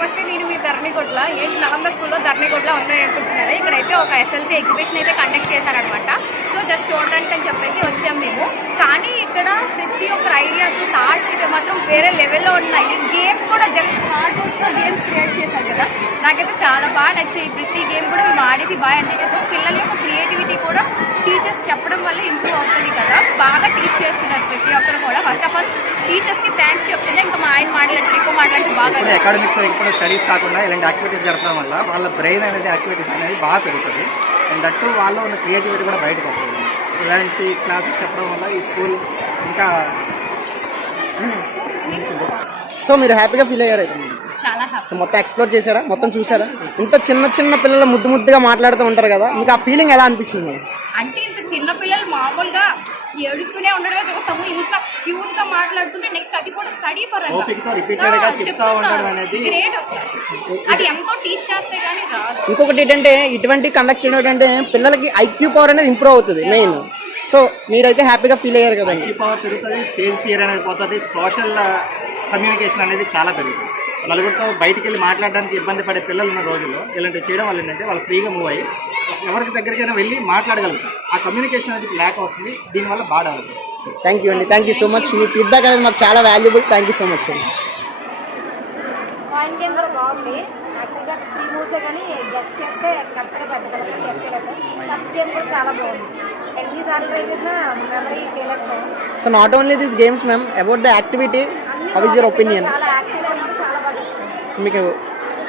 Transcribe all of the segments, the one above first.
నమస్తే, నేను మీ ధరణికొట్ల. ఏంటి నలంద స్కూల్లో ధరణికొట్ల ఉన్నాయి అనుకుంటున్నారు. ఇక్కడైతే ఒక ఎస్ఎల్సీ ఎగ్జిబిషన్ అయితే కండక్ట్ చేశారనమాట. సో జస్ట్ చూడడానికి అని చెప్పేసి వచ్చాం మేము. కానీ ఇక్కడ ప్రతి ఒక్క ఐడియాస్ థాట్స్ అయితే మాత్రం వేరే లెవెల్లో ఉన్నాయి. గేమ్స్ కూడా జస్ట్ కార్డ్బోర్డ్స్తో గేమ్స్ క్రియేట్ చేశారు కదా, నాకైతే చాలా బాగా నచ్చాయి. ప్రతి గేమ్ కూడా మేము ఆడేసి బాగా ఎంజాయ్ చేస్తాం. పిల్లల యొక్క క్రియేటివిటీ కూడా టీచర్స్ చెప్పడం వల్ల ఇంప్రూవ్ అవుతుంది కదా, బాగా టీచ్ చేస్తున్నారు ప్రతి ఒక్కరు కూడా. ఫస్ట్ ఆఫ్ ఆల్ టీచర్స్కి థ్యాంక్స్ చెప్తుంటే ఇంకా మా ఆయన మాట్లాడుతూ ఎక్కువ మాట్లాడుతూ బాగా అకాడమిక్స్ ఇప్పుడు స్టడీస్ కాకుండా ఇలాంటి యాక్టివిటీస్ జరపడం వల్ల వాళ్ళ బ్రెయిన్ అనేది యాక్టివిటీస్ అనేది బాగా పెరుగుతుంది. అండ్ దట్టు వాళ్ళలో ఉన్న క్రియేటివిటీ కూడా బయటకు వస్తుంది. ఇలాంటి క్లాసెస్ చెప్పడం వల్ల ఈ స్కూల్ ఇంకా సో మీరు హ్యాపీగా ఫీల్ అయ్యారు అయితే? చాలా హ్యాపీ. సో మొత్తం ఎక్స్ప్లోర్ చేశారా, మొత్తం చూసారా? ఇంత చిన్న చిన్న పిల్లలు ముద్దుగా మాట్లాడుతూ ఉంటారు కదా, మీకు ఆ ఫీలింగ్ ఎలా అనిపించింది? అంటే ఇంత చిన్న పిల్లలు మామూలుగా ఏడుస్తూనే ఉండడమే చూస్తాము, ఇంత క్యూట్ గా మాట్లాడుతుంటే నెక్స్ట్ అది కూడా స్టడీ పరంగా గ్రేట్ అసలు. అది ఎంతో టీచ్ చేస్తే గానీ రాదు. ఇంకొకటి ఏంటంటే ఇటువంటి కండక్ట్ చేయడం ఏంటంటే పిల్లలకి ఐక్యూ పవర్ అనేది ఇంప్రూవ్ అవుతుంది మెయిన్. సో మీరైతే హ్యాపీగా ఫీల్ అయ్యారు కదండి. ఐక్యూ పవర్ పెరుగుతుంది, స్టేజ్ ఫియర్ అనేది పోతుంది, సోషల్ కమ్యూనికేషన్ అనేది చాలా పెరుగుతుంది. నలుగురితో బయటికి వెళ్ళి మాట్లాడడానికి ఇబ్బంది పడే పిల్లలు ఉన్న రోజుల్లో ఇలాంటివి చేయడం వల్ల ఏంటంటే వాళ్ళు ఫ్రీగా మూవ్ అయ్యి ఎవరికి దగ్గరికైనా వెళ్ళి మాట్లాడగలుగుతారు. ఆ కమ్యూనికేషన్ అనేది ల్యాక్ అవుతుంది, దీనివల్ల బాగా అవుతుంది. థ్యాంక్ యూ అండి, థ్యాంక్ యూ సో మచ్. మీ ఫీడ్బ్యాక్ అనేది మాకు చాలా valuable. Thank you so much అండి. డ్రాయింగ్ గేమ్ కూడా బాగుంది. యాక్చువల్గా 3 మూవ్సే కానీ గెస్ట్ చేస్తే కరెక్ట్గా పెట్టగలరు, గెస్ట్ చేయలేదు. ఫస్ట్ గేమ్ కూడా చాలా బాగుంది. ఎన్నిసార్లు ట్రై చేసినా మెమరీ చేయలేకపోయాం. So not only this games ma'am, about the activity, how is your opinion? చాలా యాక్టివ్గా ఉన్నారు, చాలా బాగా చేస్తున్నారు. మీకు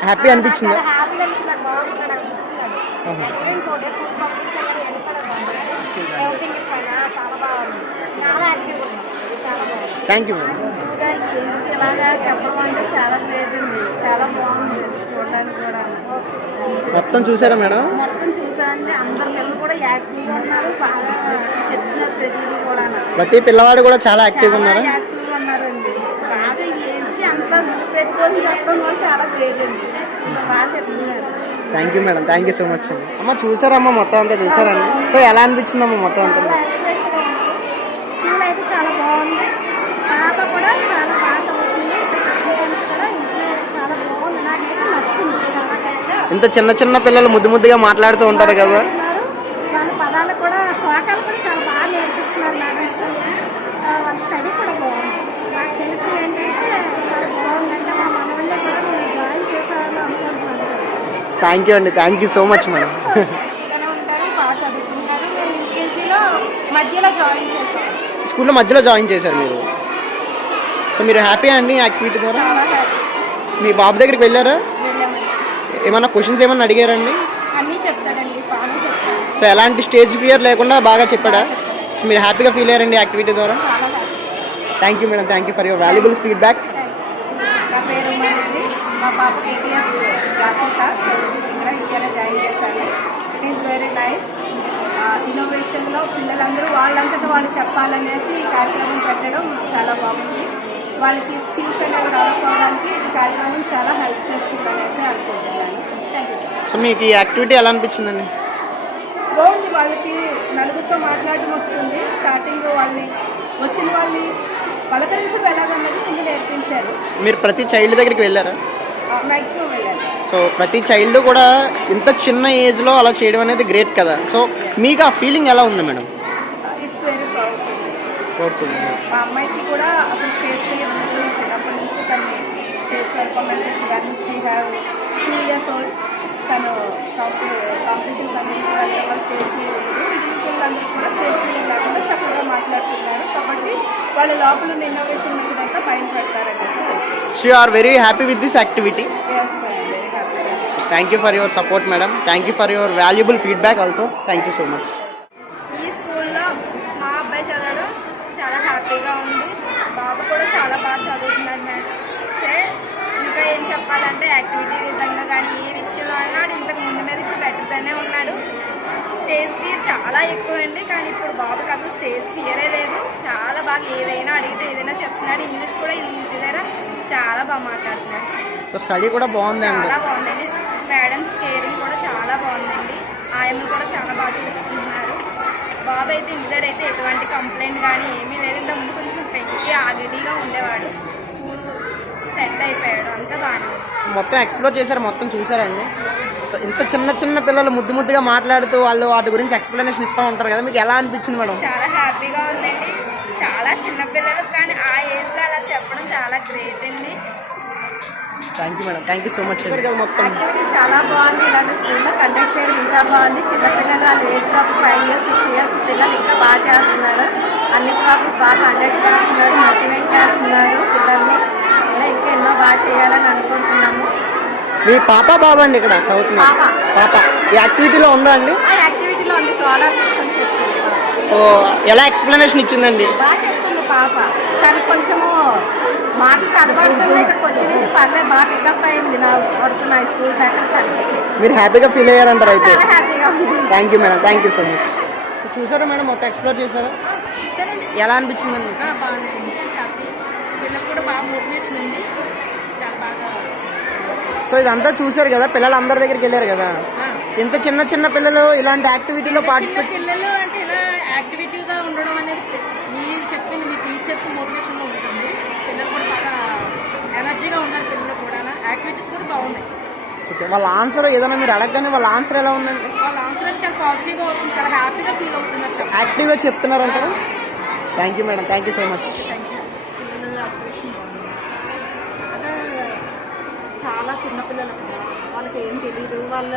హ్యాపీ అనిపించిందా? చాలా హ్యాపీగా అనిపించింది, బాగుంది అనిపించింది. 4 days ముందు పంపించాను కానీ ఎవ్రీథింగ్ ఇస్ ఫైన్. చాలా బాగుంది, చాలా యాక్టివ్గా ఉంది, చాలా బాగుంది. Thank you madam. ఇలాగా చెప్పడం అంటే చాలా గ్రేట్ ఉంది, చాలా బాగుంది చూడడానికి కూడా. మొత్తం చూసారా మేడం? మొత్తం చూసారంటే అందరు పిల్లలు కూడా యాక్టివ్గా ఉన్నారు, బాగా చెప్తున్నారు ప్రతిదీ కూడా. ప్రతి పిల్లవాడు కూడా చాలా యాక్టివ్గా ఉన్నారు, యాక్టివ్గా ఉన్నారండి. బాగా ఏజ్కి అంతా పెట్టుకొని చెప్పడం కూడా చాలా గ్రేట్ అండి, బాగా చెప్తున్నారు. Thank you madam, thank you so much అండి. అమ్మ చూసారమ్మా, మొత్తం అంతా చూసారండి. సో ఎలా అనిపించిందమ్మా మొత్తం అంతా? స్కూల్ అయితే చాలా బాగుంది, పాప కూడా చాలా బాగా చదువుతుంది, కూడా చాలా బాగుంది, నాకైతే నచ్చింది. ఇంత చిన్న చిన్న పిల్లలు ముద్దుగా మాట్లాడుతూ ఉంటారు కదా, వాళ్ళ పదాలు కూడా శ్లోకాలు కూడా చాలా బాగా నేర్పిస్తున్నారు మేడం. వాళ్ళ స్టడీ కూడా బాగుంది. నాకు తెలిసి ఏంటంటే చాలా బాగుందంటే మా మనవల్లో కూడా నేను జాయిన్ చేశాను అనుకుంటున్నాను. థ్యాంక్ యూ అండి, thank you so much madam. ఇలానే ఉంటారు, బాగా చదువుతుంటారు. నేను యూకేజీలో మధ్యలో జాయిన్ చేశాను. స్కూల్లో మధ్యలో జాయిన్ చేశారు మీరు. సో మీరు హ్యాపీ అండి యాక్టివిటీ ద్వారా? చాలా హ్యాపీ. మీ బాబు దగ్గరికి వెళ్ళారా? వెళ్ళామండి. ఏమన్నా క్వశ్చన్స్ ఏమన్నా అడిగారండి? అన్నీ చెప్తాడండి, బాగానే చెప్తాడు. సో ఎలాంటి స్టేజ్ ఫియర్ లేకుండా బాగా చెప్పాడా? సో మీరు హ్యాపీగా ఫీల్ అయ్యారండి యాక్టివిటీ ద్వారా? చాలా happy. Thank you madam, thank you for your valuable feedback. నా పేరు ఉమాదేవి, మా పాప కేటీఎఫ్ క్లాసెస్ ఇక్కడ ఇండియాలో జాయిన్ చేశాను. It is very nice. ఇన్నోవేషన్లో పిల్లలందరూ వాళ్ళంతటా వాళ్ళు చెప్పాలనేసి ఈ కార్యక్రమం పెట్టడం చాలా బాగుంది. వాళ్ళకి స్కిల్స్ అనేవి డెవలప్ అవ్వడానికి ఈ కార్యక్రమం చాలా హెల్ప్ చేస్తుందనేసి అనుకుంటున్నాను. Thank you sir. సో మీకు ఈ యాక్టివిటీ ఎలా అనిపించిందండి? బాగుంది. వాళ్ళకి నలుగురితో మాట్లాడడం వస్తుంది. స్టార్టింగ్ వాళ్ళని వచ్చిన వాళ్ళని పలకరించడం ఎలాగన్నది ముందు నేర్పించారు. మీరు ప్రతి చైల్డ్ దగ్గరికి వెళ్ళారా? మ్యాక్సిమం వెళ్ళారు. సో ప్రతి చైల్డ్ కూడా ఇంత చిన్న ఏజ్లో అలా చేయడం అనేది గ్రేట్ కదా. సో మీకు ఆ ఫీలింగ్ ఎలా ఉంది మేడం? It's very powerful. మా అమ్మాయికి కూడా అసలు స్టేజ్ ఫియర్ చిన్నప్పటి నుంచి తను స్టేజ్ పర్ఫార్మెన్సెస్ కానీ షీ హ్యావ్ 2 years old. తను కాంపిటీషన్స్ అన్నింటి కూడా స్టేజ్ ఫియర్ ఉంది. ఇండివిజువల్ అందరూ కూడా స్టేజ్ ఫియర్ లేకుండా చక్కగా మాట్లాడుతున్నారు. కాబట్టి వాళ్ళ లోపల ఉన్న ఇన్నోవేషన్ అంతా పైన పెడతారనేసి. So you are very happy with this activity? Yes, very happy. Thank you for your support madam, thank you for your valuable feedback also. Thank you so much. ఈ స్కూల్లో మా అబ్బాయి చదవడం చాలా హ్యాపీగా ఉంది. బాబు కూడా చాలా బాగా చదువుతున్నాడు మేడం. సరే ఇంకా ఏం చెప్పాలంటే యాక్టివిటీ విధంగా కానీ ఏ విషయంలో అన్నాడు ఇంతకు ముందు మీద ఇప్పుడు బెటర్గానే ఉన్నాడు. స్టేజ్ ఫియర్ చాలా ఎక్కువ అండి, కానీ ఇప్పుడు బాబుకి అసలు స్టేజ్ ఫియరే లేదు. చాలా బాగా ఏదైనా అడిగితే ఏదైనా చెప్తున్నాడు. ఇంగ్లీష్ కూడా ఇంటి దగ్గర చాలా బాగా మాట్లాడుతున్నాడు. సో స్టడీ కూడా బాగుందండి? చాలా బాగుందండి. మేడమ్స్ కేరింగ్ కూడా చాలా బాగుందండి. ఆయమ్మ కూడా చాలా బాగా చూసుకుంటున్నారు. బాబు అయితే ఇంటి దగ్గర అయితే ఎటువంటి కంప్లైంట్ కానీ ఏమీ లేదు. ఇంతకుముందు కొంచెం పెంకి ఆగడిగా ఉండేవాడు, స్కూల్ సెట్ అయిపోయాడు, అంతా బాగానే. మొత్తం ఎక్స్ప్లోర్ చేశారు, మొత్తం చూసారండి. సో ఇంత చిన్న చిన్న పిల్లలు ముద్దు ముద్దుగా మాట్లాడుతూ వాళ్ళు వాటి గురించి ఎక్స్ప్లెనేషన్ ఇస్తూ ఉంటారు కదా, మీకు ఎలా అనిపించింది మేడం? చాలా హ్యాపీగా ఉందండి. చాలా చిన్న పిల్లలు కానీ ఆ ఏజ్లో అలా చెప్పడం చాలా గ్రేట్ అండి. Thank you madam, thank you so much. మొత్తం యాక్టివిటీ చాలా బాగుంది. ఇలాంటి స్కూల్లో కండక్ట్ చేయడం ఇంకా బాగుంది. చిన్నపిల్లలు వాళ్ళ ఏజ్లో 5 years 6 years పిల్లలు ఇంకా బాగా చేస్తున్నారు. అన్ని ప్రాబ్లమ్స్ బాగా కండక్ట్ చేస్తున్నారు, మోటివేట్ చేస్తున్నారు పిల్లల్ని. ఇలా ఇంకా ఎన్నో బాగా చేయాలని అనుకుంటున్నాము. మీ పాప బాబా అండి ఇక్కడ చదువుతున్నా? పాప ఈ యాక్టివిటీలో ఉందా అండి? ఆ యాక్టివిటీలో ఉంది. సోలార్ సిస్టమ్ చెప్తుంది. ఓ ఎలా ఎక్స్ప్లెనేషన్ ఇచ్చిందండి? బాగా చెప్తుంది పాప. కానీ కొంచెము మాటలు కనబడుతుంది. ఇక్కడికి వచ్చి నుంచి పర్లేదు బాగా పికప్ అయింది నా వరకు. నా స్కూల్ ఫ్యాకల్టీ మీరు హ్యాపీగా ఫీల్ అయ్యారంటారు అయితే? చాలా హ్యాపీగా ఉంది. Thank you madam, thank you so much. So చూసారా మేడం, మొత్తం ఎక్స్ప్లోర్ చేశారా? ఎలా అనిపించిందండి? బాగుంది. హ్యాపీ. పిల్లలకు కూడా బాగా మోటివేషన్ ఉంది. చాలా బాగా. సో ఇదంతా చూసారు కదా, పిల్లలు అందరి దగ్గరికి వెళ్ళారు కదా, ఇంత చిన్న చిన్న పిల్లలు ఇలాంటి యాక్టివిటీలో పార్టిసిపేట్ పిల్లలు అంటే ఇలా యాక్టివిటీగా ఉండడం అనేది మీరు చెప్పింది మీ టీచర్స్ మోటివేషన్లో ఉంటుంది. పిల్లలు కూడా బాగా ఎనర్జీగా ఉన్నారు. పిల్లలు కూడా యాక్టివిటీస్ కూడా బాగున్నాయి. ఓకే, వాళ్ళ ఆన్సర్ ఏదైనా మీరు అడగగానే వాళ్ళ ఆన్సర్ ఎలా ఉందండి? వాళ్ళ ఆన్సర్ అంటే చాలా పాజిటివ్గా వస్తుంది. చాలా హ్యాపీగా ఫీల్ అవుతున్నారు. యాక్టివ్గా చెప్తున్నారంటారు. Thank you madam, thank you so much. అదే చాలా చిన్నపిల్లలు కదా, వాళ్ళకి ఏం తెలియదు. వాళ్ళ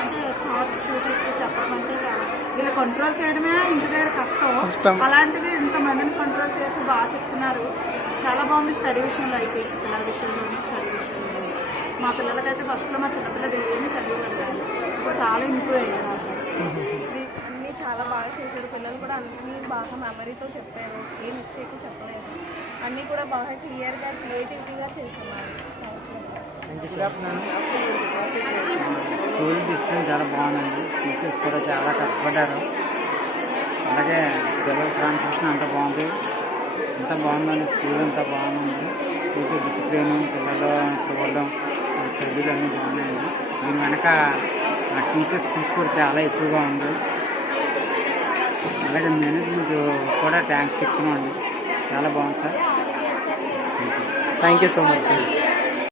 అంటే చార్ట్స్ చూపించి చెప్పడం అంటే చాలా వీళ్ళు కంట్రోల్ చేయడమే ఇంటి దగ్గర కష్టం. అలాంటిది ఇంతమందిని కంట్రోల్ చేసి బాగా చెప్తున్నారు. చాలా బాగుంది. స్టడీ విషయంలో అయితే పిల్లల విషయంలోనే స్టడీ విషయంలో మా పిల్లలకైతే ఫస్ట్లో మా చిన్నపిల్లలు ఏమీ చదివేవాడు కాదు. ఇప్పుడు చాలా ఇంప్రూవ్ అయ్యారు. అన్నీ చాలా బాగా చేశారు. పిల్లలు కూడా అన్నీ బాగా మెమరీతో చెప్పారు. ఏ మిస్టేక్ చెప్పలేదు. అన్నీ కూడా బాగా క్లియర్గా క్రియేటివిటీగా చేస్తున్నారు. స్కూల్ డిస్టెన్స్ చాలా బాగుందండి. టీచర్స్ కూడా చాలా కష్టపడ్డారు. అలాగే పిల్లల ట్రాన్సిషన్ అంత బాగుంది. ఎంత బాగుందండి, స్కూల్ అంతా బాగుంది. టీచర్ డిసిప్లిన్, పిల్లలు చూడడం, చదువులు అన్నీ బాగున్నాయండి. దీని వెనక టీచర్స్ స్కూల్స్ కూడా చాలా ఎక్కువగా ఉంది. అలాగే మేనేజ్మెంట్ కూడా థ్యాంక్స్ చెప్తున్నాం అండి. చాలా బాగుంది sir. Thank you so much sir.